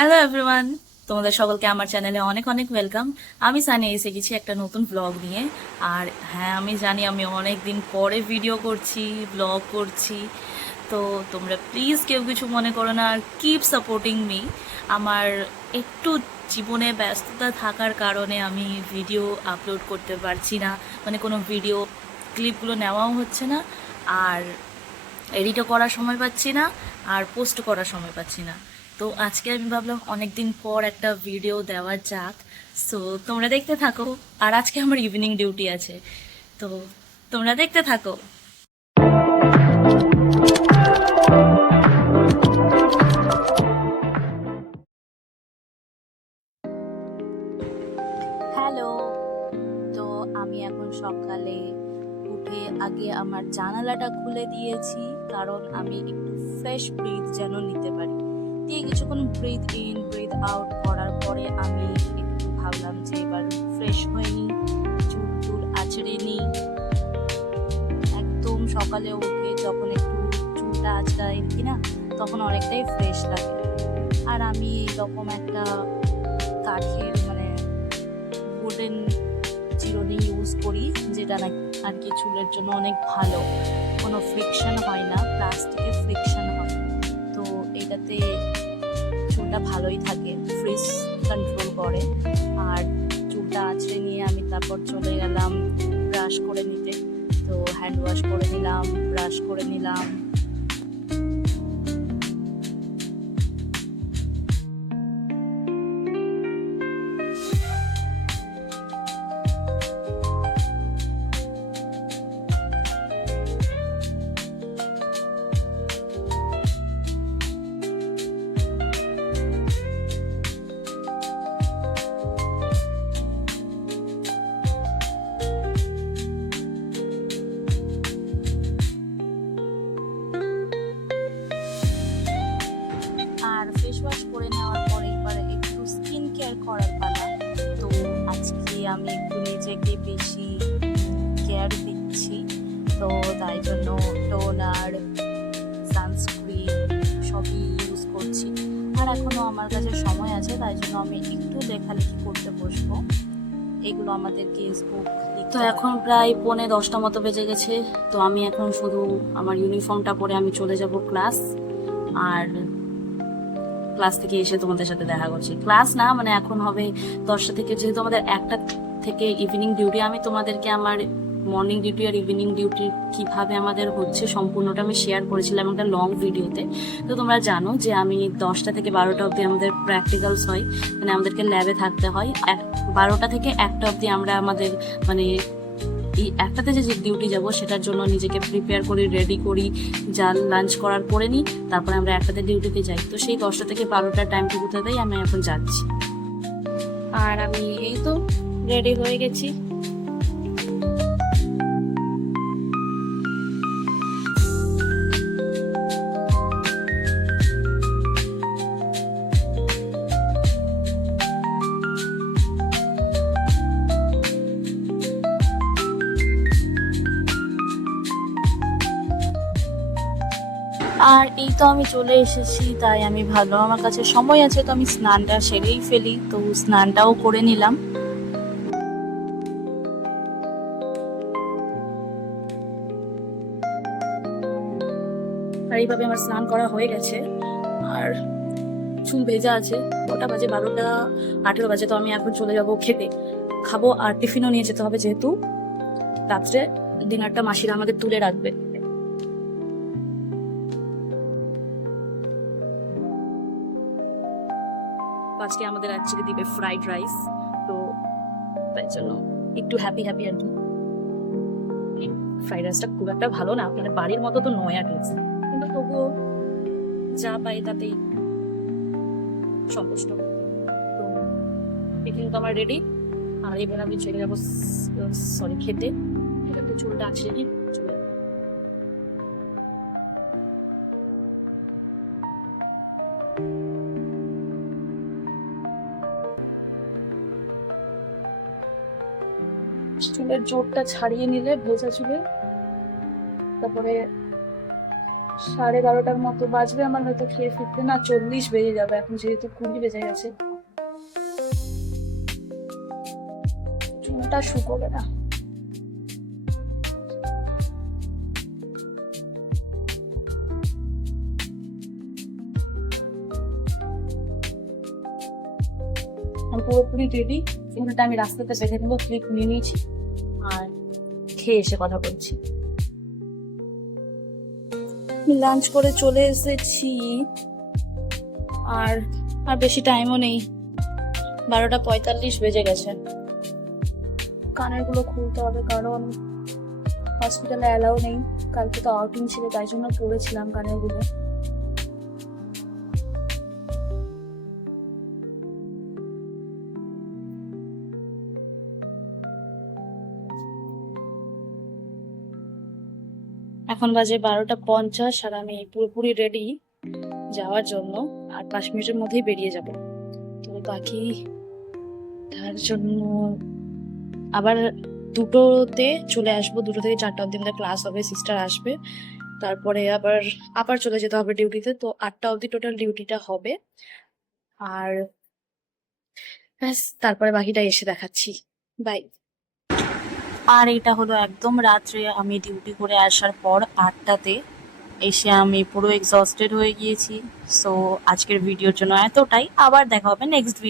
Hello everyone, তোমাদের সকলকে আমার চ্যানেলে অনেক অনেক ওয়েলকাম। আমি সানি এসে গেছি একটা নতুন ব্লগ নিয়ে। আর হ্যাঁ, আমি জানি আমি অনেক দিন পরে ভিডিও করছি, ব্লগ করছি। তো তোমরা প্লিজ কেউ কিছু মনে করো না, আর কিপ সাপোর্টিং মি। আমার একটু জীবনে ব্যস্ততা থাকার কারণে আমি ভিডিও আপলোড করতে পারছি না, মানে কোনো ভিডিও ক্লিপগুলো নেওয়াও হচ্ছে না, আর এডিটও করার সময় পাচ্ছি না, আর পোস্ট করার সময় পাচ্ছি না। তো আজকে আমি ভাবলাম অনেক দিন পর একটা ভিডিও দেওয়া যাক। সো তোমরা দেখতে থাকো। আর আজকে আমার ইভিনিং ডিউটি আছে, তো তোমরা দেখতে থাকো। হ্যালো। তো আমি এখন সকালে উঠে আগে আমার জানালাটা খুলে দিয়েছি, কারণ আমি একটু ফ্রেশ ব্রিথ যেন নিতে পারি। দিয়ে কিছুক্ষণ ব্রিথ ইন ব্রিথ আউট করার পরে আমি একটু ভাবলাম যে এবার ফ্রেশ হয়ে নিই, চুল টুল আঁচড়ে নিই। একদম সকালে উঠে যখন একটু চুলটা আঁচড়াই কি না, তখন অনেকটাই ফ্রেশ লাগে। আর আমি এরকম একটা কাঠের মানে উডেন চিরুনি ইউজ করি, যেটা না আর কি চুলের জন্য অনেক ভালো, কোনো ফ্রিকশন হয় না, প্লাস্টিকের ফ্রিকশন হয়। তো এটাতে চুলটা ভালোই থাকে, ফ্রিজ কন্ট্রোল করে। আর চুলটা আঁচড়ে নিয়ে আমি তারপর চলে গেলাম ব্রাশ করে নিতে। তো হ্যান্ড ওয়াশ করে নিলাম, ব্রাশ করে নিলাম। আর ফেস ওয়াশ করে নেওয়ার পরে এবারে একটু স্কিন কেয়ার করার পালা। তো আজকে আমি একটু নিজেকে বেশি কেয়ার দিচ্ছি, তো তাই জন্য টোনার, সানস্ক্রিন সবই ইউজ করছি। আর এখনও আমার কাছে সময় আছে, তাই জন্য আমি একটু লেখালেখি করতে বসবো। এগুলো আমাদের কেস বুক। তো এখন প্রায় 9:45 মতো বেজে গেছে। তো আমি এখন শুধু আমার ইউনিফর্মটা পরে আমি চলে যাব ক্লাস। আর ক্লাস থেকে এসে তোমাদের সাথে দেখা করছি। ক্লাস না, মানে এখন হবে 10টা থেকে, যেহেতু আমাদের 1টা থেকে ইভিনিং ডিউটি। আমি তোমাদেরকে আমার মর্নিং ডিউটি আর ইভিনিং ডিউটি কিভাবে আমাদের হচ্ছে সম্পূর্ণটা আমি শেয়ার করেছিলাম একটা লং ভিডিওতে। তো তোমরা জানো যে আমি 10টা থেকে 12টা অবধি আমাদের প্র্যাকটিক্যালস হয়, মানে আমাদেরকে ল্যাবে থাকতে হয়। 12টা থেকে 1টা অবধি আমরা আমাদের মানে এই একটাতে যে ডিউটি যাব সেটার জন্য নিজেকে প্রিপেয়ার করি, রেডি করি, যা লাঞ্চ করার পরে নিই, তারপরে আমরা একটাতে ডিউটিতে যাই। তো সেই 10টা থেকে 12টার টাইমটুকুতেই আমি এখন যাচ্ছি। আর আমি এই তো রেডি হয়ে গেছি। আর এই তো আমি চলে এসেছি, তাই আমি ভালো, আমার কাছে সময় আছে, তো আমি স্নানটা সেরেই ফেলি। তো স্নানটাও করে নিলাম। আর এইভাবে আমার স্নান করা হয়ে গেছে। আর চুল ভেজা আছে। কটা বাজে? 12:18 বাজে। তো আমি এখন চলে যাব খেতে, খাবো। আর টিফিনও নিয়ে যেতে হবে, যেহেতু রাত্রে ডিনারটা মাসিরা আমাদের তুলে রাখবে। আজকে আমাদের অ্যাকচুয়ালি দিবে ফ্রাইড রাইস, তো তাই জন্য একটু হ্যাপি হ্যাপি আর কি। ফ্রাইড রাইসটা খুব একটা ভালো না, মানে বাড়ির মতো তো নয় অ্যাটলিস্ট, কিন্তু তবুও যা পাই তাতেই সন্তুষ্ট। তো টিফিন তো আমার রেডি। আর এবার আমি চলে যাবো সরি খেতে। একটু চুলটা আছড়ে নিয়ে চলে যাবো। চুলের জোরটা ছাড়িয়ে নিলে ভেজা চুলে, তারপরে 12:30টার মতো বাজবে আমার হয়তো খেয়ে ফিরতে, না 40 বেজে যাবে, এখন যেহেতু 20 বেজে গেছে। চুলটা শুকোবে না। আমি পুরোপুরি রেডি। চুলটা আমি রাস্তাতে বেঁধে নেবো, ক্লিপ নিয়ে নিয়েছি, আর খেয়ে এসে কথা বলছি। লাঞ্চ করে চলে এসেছি, আর আর বেশি টাইমও নেই, 12:45 বেজে গেছে। কানের গুলো খুলতে হবে, কারণ হসপিটালে অ্যালাউ নেই। কালকে তো আউটিং ছিল, তাই জন্য পরেছিলাম কানের গুলো। এখন বাজে 12:50, আর আমি পুরোপুরি রেডি যাওয়ার জন্য, আর 5 মিনিটের মধ্যেই বেরিয়ে যাব। তো বাকি তার জন্য আবার 2টোতে চলে আসবো, 2টো থেকে 4টা অবধি আমাদের ক্লাস হবে, সিস্টার আসবে, তারপরে আবার আবার চলে যেতে হবে ডিউটিতে। তো 8টা অবধি টোটাল ডিউটিটা হবে, আর ব্যাস তারপরে বাকিটা এসে দেখাচ্ছি। বাই। আর এটা হলো একদম রাত্রে আমি ডিউটি করে আসার পর 8টাতে এসে আমি পুরো এক্সস্টেড হয়ে গিয়েছি। সো আজকের ভিডিওর জন্য এতটাই, আবার দেখা হবে নেক্সট